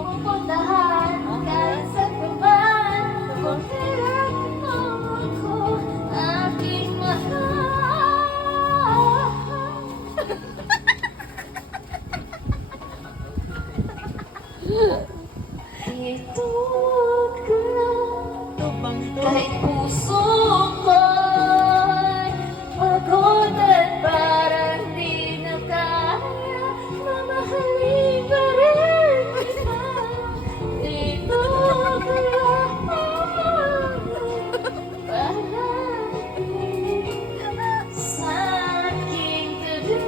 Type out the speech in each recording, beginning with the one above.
pupuntahan kahit sa paman. Kung kailan mo ako aking mahal. Ito ko lang kahit puso ko'y pagod at parang di na kaya, mamahalin pa rin kita. Ito ko lang palagi sa aking tabi,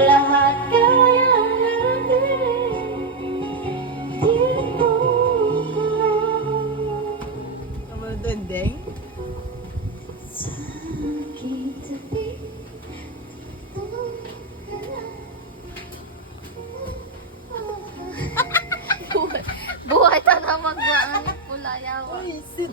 lahat kaya natin. Ito ko lang Dendeng? sa aking tabi. Ito ka lang. Buhay ta na magwaan pula yawa. Ay, sit.